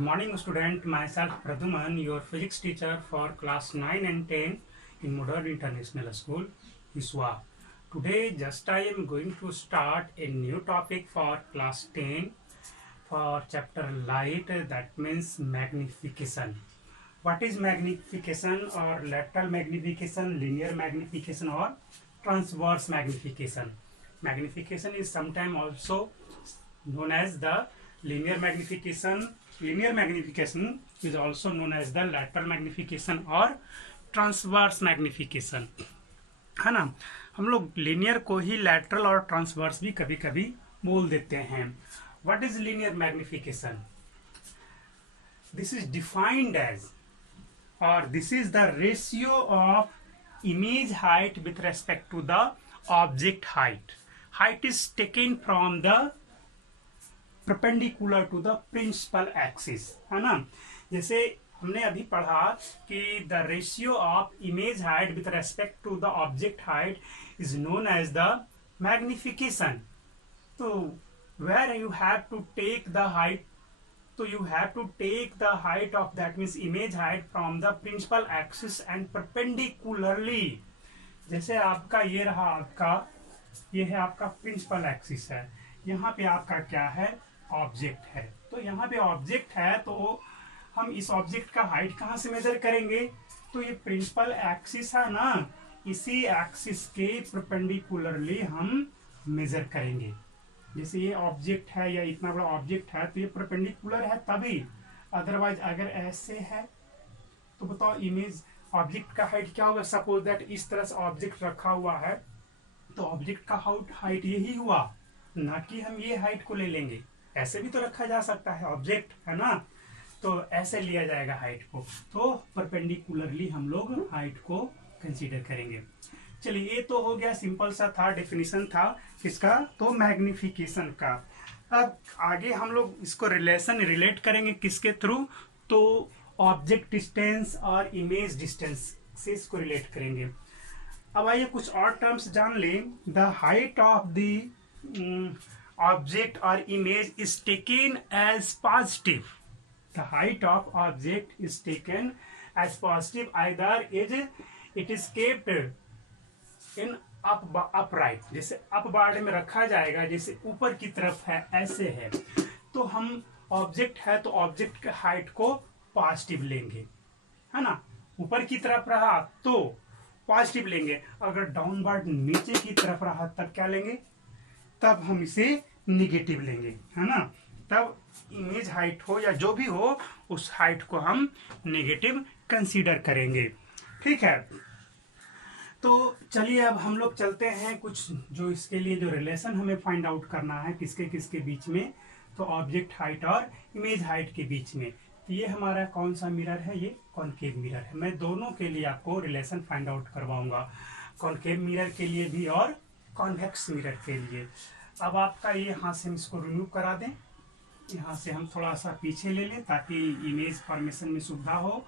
Good morning, student. Myself Praduman, your physics teacher for class 9 and 10 in Modern International School, ISWA. Today, I am going to start a new topic for class 10 for chapter light. That means magnification. What is magnification or lateral magnification, linear magnification or transverse magnification? Magnification is sometimes also known as the linear magnification. Linear magnification is also known as the lateral magnification और transverse magnification, है ना। हम लोग linear को ही lateral और transverse भी कभी कभी बोल देते हैं। What is linear magnification? This is defined as और this is the ratio of image height with respect to the object height. Height is taken from the perpendicular to the principal axis, है ना। जैसे हमने अभी पढ़ा कि the ratio of image height with respect to the object height is known as the magnification. तो where you have to take the height, तो you have to take the height of that means image height from the principal axis and perpendicularly. जैसे आपका ये रहा, आपका ये है आपका प्रिंसिपल एक्सिस है, यहाँ पे आपका क्या है, ऑब्जेक्ट है. तो यहाँ पे ऑब्जेक्ट है तो हम इस ऑब्जेक्ट का हाइट कहाँ से मेजर करेंगे? तो ये प्रिंसिपल एक्सिस है ना, इसी एक्सिस के परपेंडिकुलरली हम मेजर करेंगे. जैसे ये ऑब्जेक्ट है या इतना बड़ा ऑब्जेक्ट है तो ये परपेंडिकुलर है तभी, अदरवाइज अगर ऐसे है तो बताओ इमेज ऑब्जेक्ट का हाइट क्या होगा. सपोज दैट इस तरह से ऑब्जेक्ट रखा हुआ है तो ऑब्जेक्ट का हाइट यही हुआ, ना कि हम ये हाइट को ले लेंगे. ऐसे भी तो रखा जा सकता है ऑब्जेक्ट, है ना. तो ऐसे लिया जाएगा हाइट को, तो परपेंडिकुलरली हम लोग हाइट को कंसीडर करेंगे. चलिए ये तो हो गया, सिंपल सा था, डेफिनेशन था किसका, तो मैग्निफिकेशन का. अब आगे हम लोग इसको रिलेट करेंगे किसके थ्रू, तो ऑब्जेक्ट डिस्टेंस और इमेज डिस्टेंस से इसको रिलेट करेंगे. अब आइए कुछ और टर्म्स जान लें. The height of the object or image is taken as positive. The height of object is taken as positive. Either it is kept in upright, जैसे upward में रखा जाएगा, जैसे ऊपर की तरफ है ऐसे है, तो हम ऑब्जेक्ट है तो ऑब्जेक्ट के हाइट को पॉजिटिव लेंगे, है ना. ऊपर की तरफ रहा तो पॉजिटिव लेंगे, अगर डाउनवर्ड नीचे की तरफ रहा तब क्या लेंगे, तब हम इसे निगेटिव लेंगे, है ना. तब इमेज हाइट हो या जो भी हो उस हाइट को हम नेगेटिव कंसीडर करेंगे. ठीक है, तो चलिए अब हम लोग चलते हैं कुछ जो इसके लिए जो रिलेशन हमें फाइंड आउट करना है किसके किसके बीच में, तो ऑब्जेक्ट हाइट और इमेज हाइट के बीच में. तो ये हमारा कौन सा मिरर है, ये कॉनकेव मिरर है. मैं दोनों के लिए आपको रिलेशन फाइंड आउट करवाऊंगा, कॉनकेव मिरर के लिए भी और कॉन्वेक्स मिरर के लिए. अब आपका ये यहाँ से हम इसको रिमूव करा दें, यहाँ से हम थोड़ा सा पीछे ले लें ताकि इमेज फॉर्मेशन में सुविधा हो.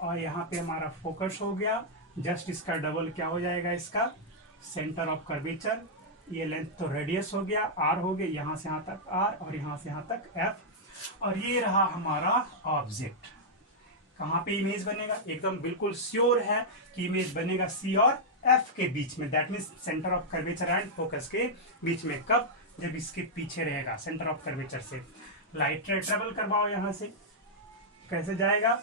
और यहाँ पे हमारा फोकस हो गया, जस्ट इसका डबल क्या हो जाएगा, इसका सेंटर ऑफ कर्वेचर. ये लेंथ तो रेडियस हो गया, आर हो गया, यहाँ से यहाँ तक आर और यहाँ से यहाँ तक एफ. और ये रहा हमारा ऑब्जेक्ट. कहाँ पे इमेज बनेगा, एकदम बिल्कुल श्योर है कि इमेज बनेगा सी और एफ के बीच में. That means centre of curvature and focus के बीच में. कब, जब इसके पीछे रहेगा सेंटर ऑफ कर्वेचर से. लाइट रे ट्रेवल करवाओ, यहाँ से कैसे जाएगा,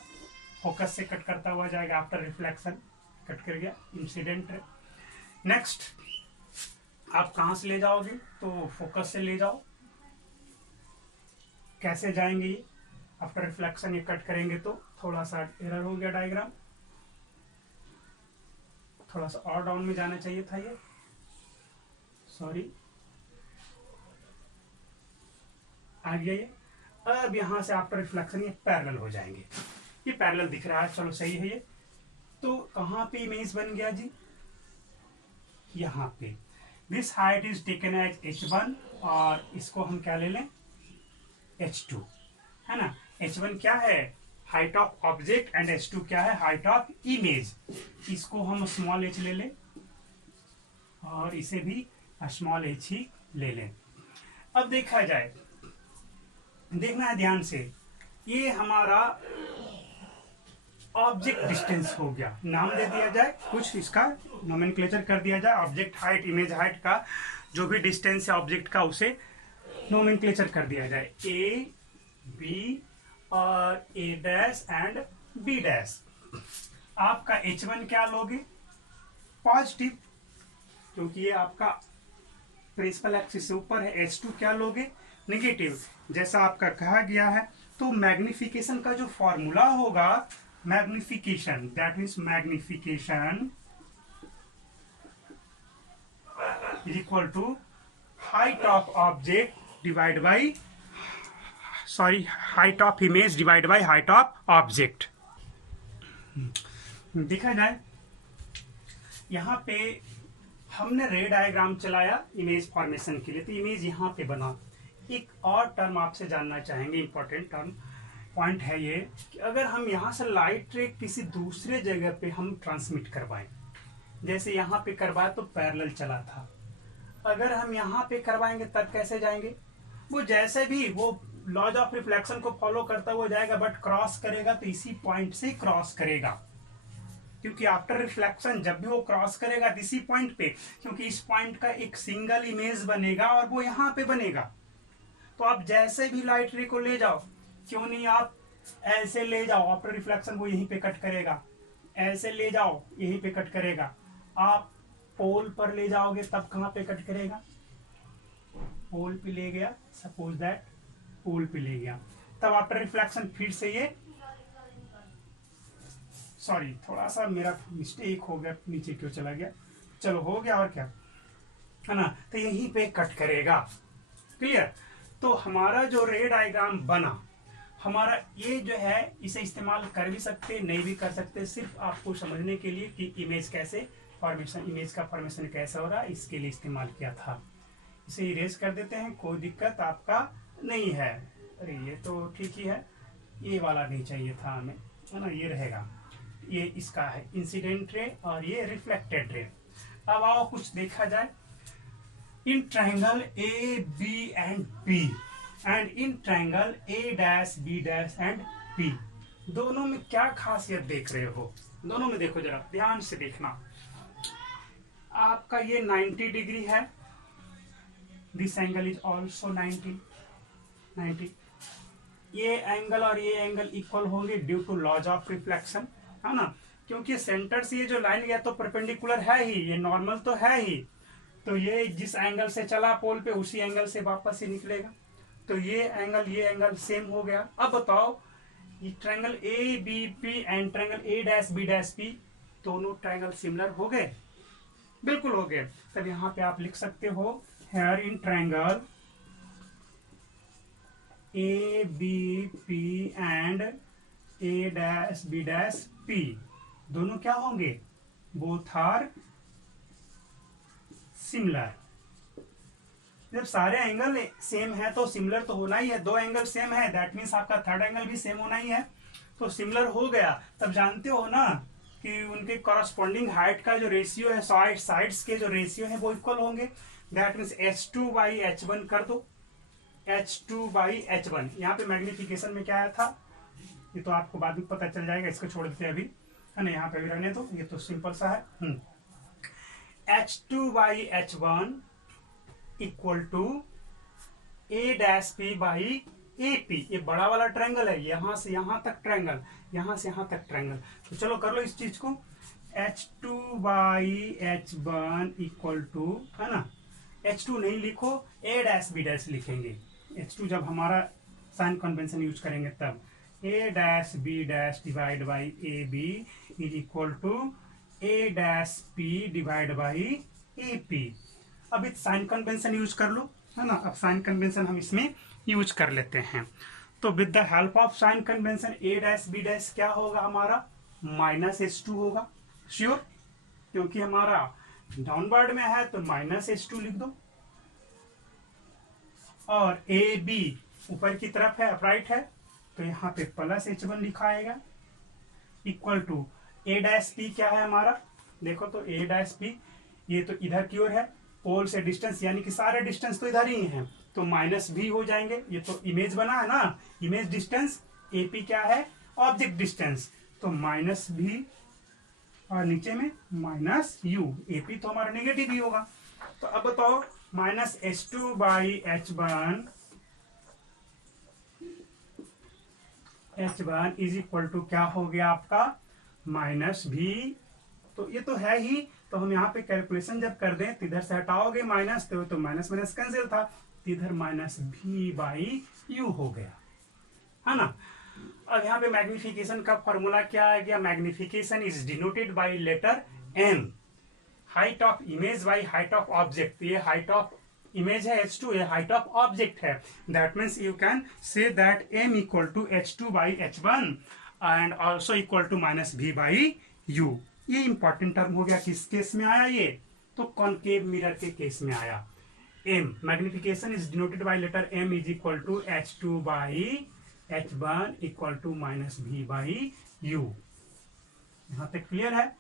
फोकस से कट करता हुआ जाएगा, आफ्टर रिफ्लेक्शन कट कर गया, इंसिडेंट. नेक्स्ट आप कहाँ से ले जाओगे, तो फोकस से ले जाओ. कैसे जाएंगे ये, आफ्टर रिफ्लेक्शन ये कट करेंगे तो थोड़ा सा एरर हो गया डायग्राम, थोड़ा सा और डाउन में जाना चाहिए था, ये सॉरी आ गया ये. अब यहां से आफ्टर रिफ्लेक्शन ये पैरेलल हो जाएंगे, ये पैरेलल दिख रहा है, चलो सही है ये. तो कहां पे इमेज बन गया जी, यहाँ पे. This height is taken as h1 और इसको हम क्या ले लें, h2, है ना. h1 क्या है, height of object, and h2 क्या है, हाइट ऑफ इमेज. इसको हम स्मॉल h ले लें और इसे भी स्मॉल h ही ले लें. अब देखा जाए, देखना है ध्यान से, ये हमारा ऑब्जेक्ट डिस्टेंस हो गया, नाम दे दिया जाए, कुछ इसका नोमेनक्लेचर कर दिया जाए। ऑब्जेक्ट हाइट, इमेज हाइट का जो भी डिस्टेंस है ऑब्जेक्ट का, उसे नोमेनक्लेचर कर दिया जाए, ए बी और A dash and B dash. आपका H1 क्या लोगे? पॉजिटिव, क्योंकि ये आपका प्रिंसिपल एक्सिस से ऊपर है। H2 क्या लोगे? नेगेटिव, जैसा आपका कहा गया है। तो मैग्निफिकेशन का जो फॉर्मूला होगा, magnification, that means magnification is equal to height of object divide by, sorry, height of image divide by height of object. देखा जाए यहाँ पे हमने रे डायग्राम चलाया इमेज फॉर्मेशन के लिए, तो इमेज यहाँ पे बना। एक और टर्म आपसे जानना चाहेंगे, इंपॉर्टेंट टर्म पॉइंट है ये, कि अगर हम यहाँ से लाइट रे किसी दूसरे जगह पे हम ट्रांसमिट करवाएं, जैसे यहाँ पे करवाए तो पैरेलल चला था, अगर हम यहाँ पे करवाएंगे तब कैसे जाएंगे? वो जैसे भी वो लॉज ऑफ रिफ्लेक्शन को फॉलो करता हुआ जाएगा, बट क्रॉस करेगा तो इसी पॉइंट से क्रॉस करेगा, क्योंकि आफ्टर रिफ्लेक्शन जब भी वो क्रॉस करेगा इसी पॉइंट पे, क्योंकि इस पॉइंट का एक सिंगल इमेज बनेगा और वो यहाँ पे बनेगा। तो आप जैसे भी लाइट रे को ले जाओ, क्यों नहीं आप ऐसे ले जाओ, आफ्टर रिफ्लेक्शन वो यहीं पे कट करेगा, ऐसे ले जाओ यहीं पे कट करेगा। आप पोल पर ले जाओगे तब कहाँ पे कट करेगा? पोल पे ले गया, सपोज दैट पोल पे ले गया, तब आफ्टर रिफ्लेक्शन फिर से ये, सॉरी थोड़ा सा मेरा मिस्टेक हो गया, नीचे क्यों चला गया, चलो हो गया, और क्या है ना, तो यहीं पे कट करेगा। क्लियर? तो हमारा जो रे डायग्राम बना, हमारा ये जो है, इसे इस्तेमाल कर भी सकते, नहीं भी कर सकते, सिर्फ आपको समझने के लिए कि इमेज कैसे फॉर्मेशन, इमेज का फॉर्मेशन कैसा हो रहा है, इसके लिए इस्तेमाल किया था। इसे इरेज कर देते हैं, कोई दिक्कत आपका नहीं है। अरे ये तो ठीक ही है, ये वाला नहीं चाहिए था हमें, है ना, ये रहेगा। ये इसका है इंसिडेंट रे और ये रिफ्लेक्टेड रे। अब आओ कुछ देखा जाए। In triangle A B and P and in triangle A dash B dash and P, दोनों में क्या खासियत देख रहे हो? दोनों में देखो जरा ध्यान से देखना। आपका ये 90 डिग्री है, दिस एंगल इज ऑल्सो 90। ये एंगल और ये एंगल इक्वल होंगे due to laws of reflection, है ना, क्योंकि सेंटर से ये जो लाइन गया तो परपेंडिकुलर है ही, ये नॉर्मल तो है ही, तो ये जिस एंगल से चला पोल पे उसी एंगल से वापस ही निकलेगा, तो ये एंगल सेम हो गया। अब बताओ, ये triangle A B P and triangle A dash B dash P, दोनों ट्रायंगल सिमिलर हो गए? बिल्कुल हो गए। तब यहाँ पे आप लिख सकते हो, here in triangle A B P and A dash B dash P, दोनों क्या होंगे? Both are similar. जब सारे एंगल सेम है तो सिमिलर तो होना ही है, दो एंगल सेम है, दैट मीन्स आपका थर्ड एंगल भी सेम होना ही है, तो सिमिलर हो गया। तब जानते हो ना कि उनके कॉरस्पॉन्डिंग हाइट का जो रेशियो है, साइड्स के जो रेशियो है वो इक्वल होंगे, that means H2 by H1 कर दो, H2 बाई H1। यहाँ पे मैग्निफिकेशन में क्या आया था ये तो आपको बाद में पता चल जाएगा, इसको छोड़ देते हैं अभी, है ना, यहाँ पे भी रहने दो, ये तो सिंपल सा है। H2 by H1 equal to A dash P by A P, ये बड़ा वाला ट्रायंगल है, यहां से यहां तक ट्रायंगल, यहां से यहां तक ट्रायंगल, तो चलो कर लो इस चीज को। H2 by H1 equal to, है ना, H2 नहीं लिखो, ए डैश बी डैश लिखेंगे। H2 जब हमारा साइन कन्वेंशन यूज करेंगे तब A dash B dash divide by A B is equal to A dash P divide by A P. अब इस साइन कन्वेंशन यूज कर लो, है ना, अब साइन कन्वेंशन हम इसमें यूज कर लेते हैं। तो with the help of sign convention A dash B dash क्या होगा हमारा? माइनस H2 होगा, श्योर, क्योंकि हमारा डाउनवर्ड में है तो माइनस H2 लिख दो, और ए बी ऊपर की तरफ है, अपराइट है, तो यहाँ पे प्लस H1 लिखा आएगा, equal to A dash P क्या है हमारा? देखो तो ए डैश पी ये तो इधर की ओर है, पोल से डिस्टेंस यानी कि सारे डिस्टेंस तो इधर ही हैं, तो माइनस भी हो जाएंगे, ये तो इमेज बना है ना, इमेज डिस्टेंस AP क्या है, ऑब्जेक्ट डिस्टेंस, तो माइनस भी और नीचे में माइनस यू, AP तो हमारा नेगेटिव ही होगा। तो अब बताओ minus H1 is equal to क्या हो गया आपका, माइनस भी, तो ये तो है ही, तो हम यहाँ पे कैलकुलेशन जब कर दें तो इधर से हटाओगे माइनस, तो माइनस माइनस कैंसिल था, तो इधर माइनस भी बाई यू हो गया, है ना। अब यहाँ पे मैग्निफिकेशन का फॉर्मूला क्या आ गया, magnification is denoted by letter M, height of image by height of object, ये हाइट ऑफ इमेज है H2, ये हाइट ऑफ ऑब्जेक्ट है, that means you can say that M equal to H2 by H1 and also equal to minus v by u. ये important term हो गया, किस case में आया ये, तो कॉनकेव मिरर के केस में आया। M magnification is denoted by letter M is equal to H2 by H1 equal to minus v by u. यहां तक क्लियर है।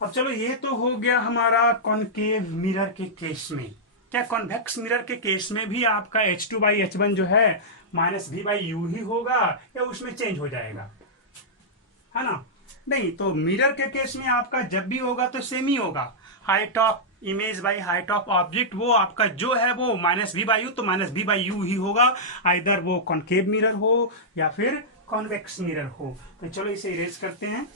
अब चलो ये तो हो गया हमारा कॉनकेव मिरर के केस में। क्या कॉन्वेक्स मिरर के केस में भी आपका H2 बाई H1 जो है माइनस भी बाई यू ही होगा या उसमें चेंज हो जाएगा, है ना। नहीं, तो मिरर के केस में आपका जब भी होगा तो सेम ही होगा, height of image by height of object, वो आपका जो है वो माइनस भी बाई यू, तो माइनस भी बाई यू ही होगा, आइदर वो कॉनकेव मिरर हो या फिर कॉन्वेक्स मिरर हो। तो चलो इसे इरेज करते हैं।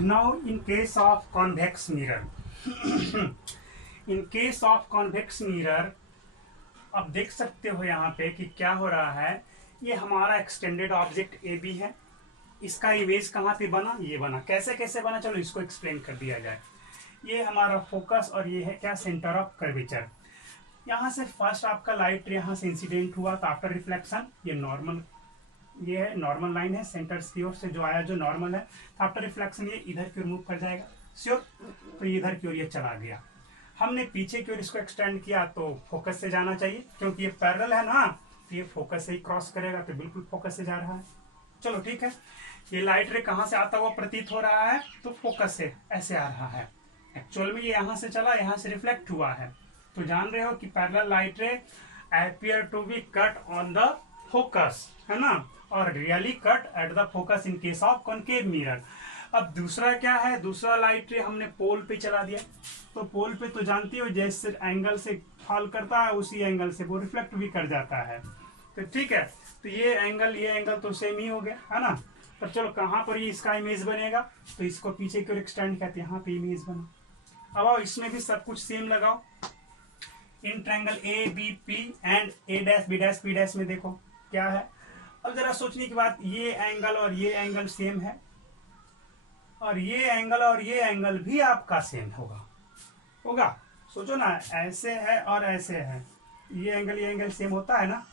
Now in case of convex mirror in case of convex mirror अब देख सकते हो यहाँ पे कि क्या हो रहा है, ये हमारा एक्सटेंडेड ऑब्जेक्ट ए बी है, इसका इमेज कहाँ पे बना, ये बना, कैसे कैसे बना, चलो इसको एक्सप्लेन कर दिया जाए। ये हमारा फोकस और ये है क्या, सेंटर ऑफ कर्वेचर। यहाँ से फर्स्ट आपका लाइट यहाँ से इंसिडेंट हुआ, तो आफ्टर रिफ्लेक्शन ये नॉर्मल, ये है नॉर्मल लाइन है, सेंटर की ओर से जो आया जो नॉर्मल है, आफ्टर रिफ्लेक्शन ये इधर की ओर मूव कर जाएगा, श्योर, तो इधर की ओर ये चला गया। हमने पीछे की ओर इसको एक्सटेंड किया तो फोकस से जाना चाहिए, क्योंकि ये पैरेलल है ना, तो ये फोकस से ही क्रॉस करेगा, तो बिल्कुल फोकस से जा रहा है। चलो ठीक है, ये लाइट रे कहाँ से आता हुआ प्रतीत हो रहा है, तो फोकस से ऐसे आ रहा है, एक्चुअल में ये यहाँ से चला, यहाँ से रिफ्लेक्ट हुआ है। तो जान रहे हो कि पैरेलल लाइट रे appear to be cut on the focus, है ना, और really cut at the focus in case of concave mirror. अब दूसरा क्या है, दूसरा लाइट रे हमने पोल पे चला दिया, तो पोल पे तो जानती हो जैसे एंगल से फॉल करता है उसी एंगल से वो रिफ्लेक्ट भी कर जाता है, तो ठीक है, तो ये एंगल तो सेम ही हो गया, है ना। पर चलो कहाँ पर ये इसका इमेज बनेगा, तो इसको पीछे की ओर एक्सटेंड करते, यहाँ पे इमेज बना। अब आओ इसमें भी सब कुछ सेम लगाओ, in triangle A B P and A dash B dash P dash में देखो क्या है। अब जरा सोचने की बात, ये एंगल और ये एंगल सेम है, और ये एंगल और ये एंगल भी आपका सेम होगा। सोचो ना, ऐसे है और ऐसे है, ये एंगल सेम होता है ना,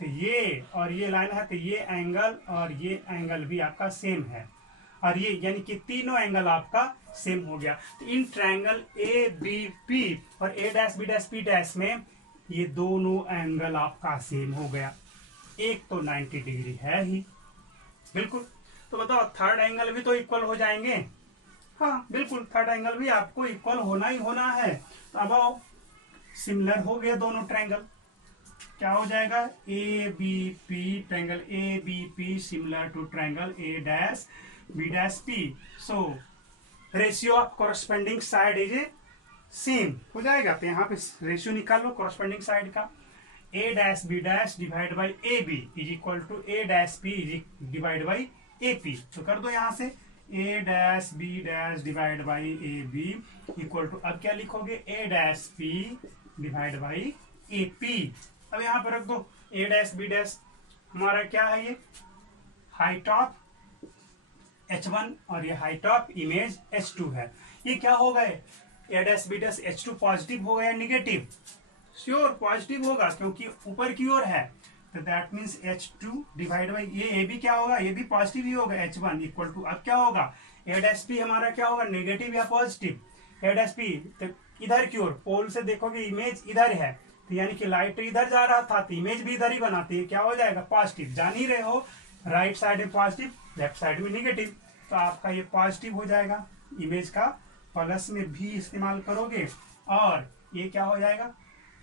तो ये और ये लाइन है, तो ये एंगल और ये एंगल भी आपका सेम है, और ये यानी कि तीनों एंगल आपका सेम हो गया। तो इन ट्रायंगल ए बी पी और A dash B dash P dash में ये दोनों एंगल आपका सेम हो गया, एक तो 90 डिग्री है ही बिल्कुल। तो बताओ थर्ड एंगल भी तो इक्वल हो जाएंगे, हाँ बिल्कुल, थर्ड एंगल भी आपको इक्वल होना ही होना है। तो अब आओ, सिमिलर हो गया दोनों ट्रायंगल, क्या हो जाएगा, A B P, triangle A B P similar to triangle A dash B dash P, so ratio of corresponding side is same हो जाएगा। तो यहाँ पे रेशियो निकालो कॉरस्पेंडिंग साइड का, A dash B dash divide by A B is equal to A dash P is divide by A P. तो कर दो यहाँ से A dash B dash divide by A B equal to, अब क्या लिखोगे, A dash P divide by A P. अब यहाँ पे रख दो ए डैश बी डैश, हमारा क्या है, ये हाइट ऑफ H1 और ये हाइट ऑफ इमेज H2 है। ये क्या हो गए, A dash B dash H2 positive हो गया निगेटिव, श्योर पॉजिटिव होगा क्योंकि ऊपर की ओर है, तो that means H2 divide by ये भी क्या होगा, ये भी पॉजिटिव ही होगा, H1 इक्वल टू, अब क्या होगा, ए डैश पी हमारा क्या होगा, नेगेटिव या पॉजिटिव, ए डैश पी, तो इधर की ओर पोल से देखोगे इमेज इधर है, तो यानी कि लाइट इधर जा रहा था तो इमेज भी इधर ही बनाती है, क्या हो जाएगा, पॉजिटिव। जान ही रहे हो राइट साइड में पॉजिटिव, लेफ्ट साइड में निगेटिव, तो आपका ये पॉजिटिव हो जाएगा, इमेज का प्लस में भी इस्तेमाल करोगे, और ये क्या हो जाएगा,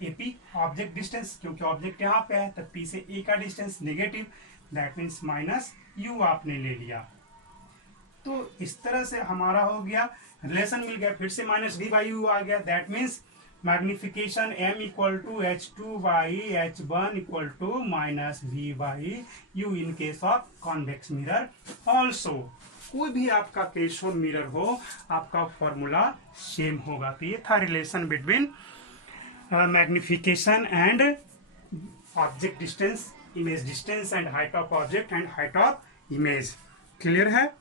एपी ऑब्जेक्ट डिस्टेंस, क्योंकि ऑब्जेक्ट यहाँ पे है तब पी से ए का distance negative, that means minus you आपने ले लिया। तो इस तरह से हमारा हो गया रिलेशन मिल गया, फिर से माइनस वी बाई यू आ गया, that means magnification m equal to h2 by h1 equal to minus v by u in case of convex mirror. Also कोई भी आपका केस मिरर हो आपका फॉर्मूला सेम होगा। तो ये था relation between magnification and object distance, image distance and height of object and height of image. Clear है?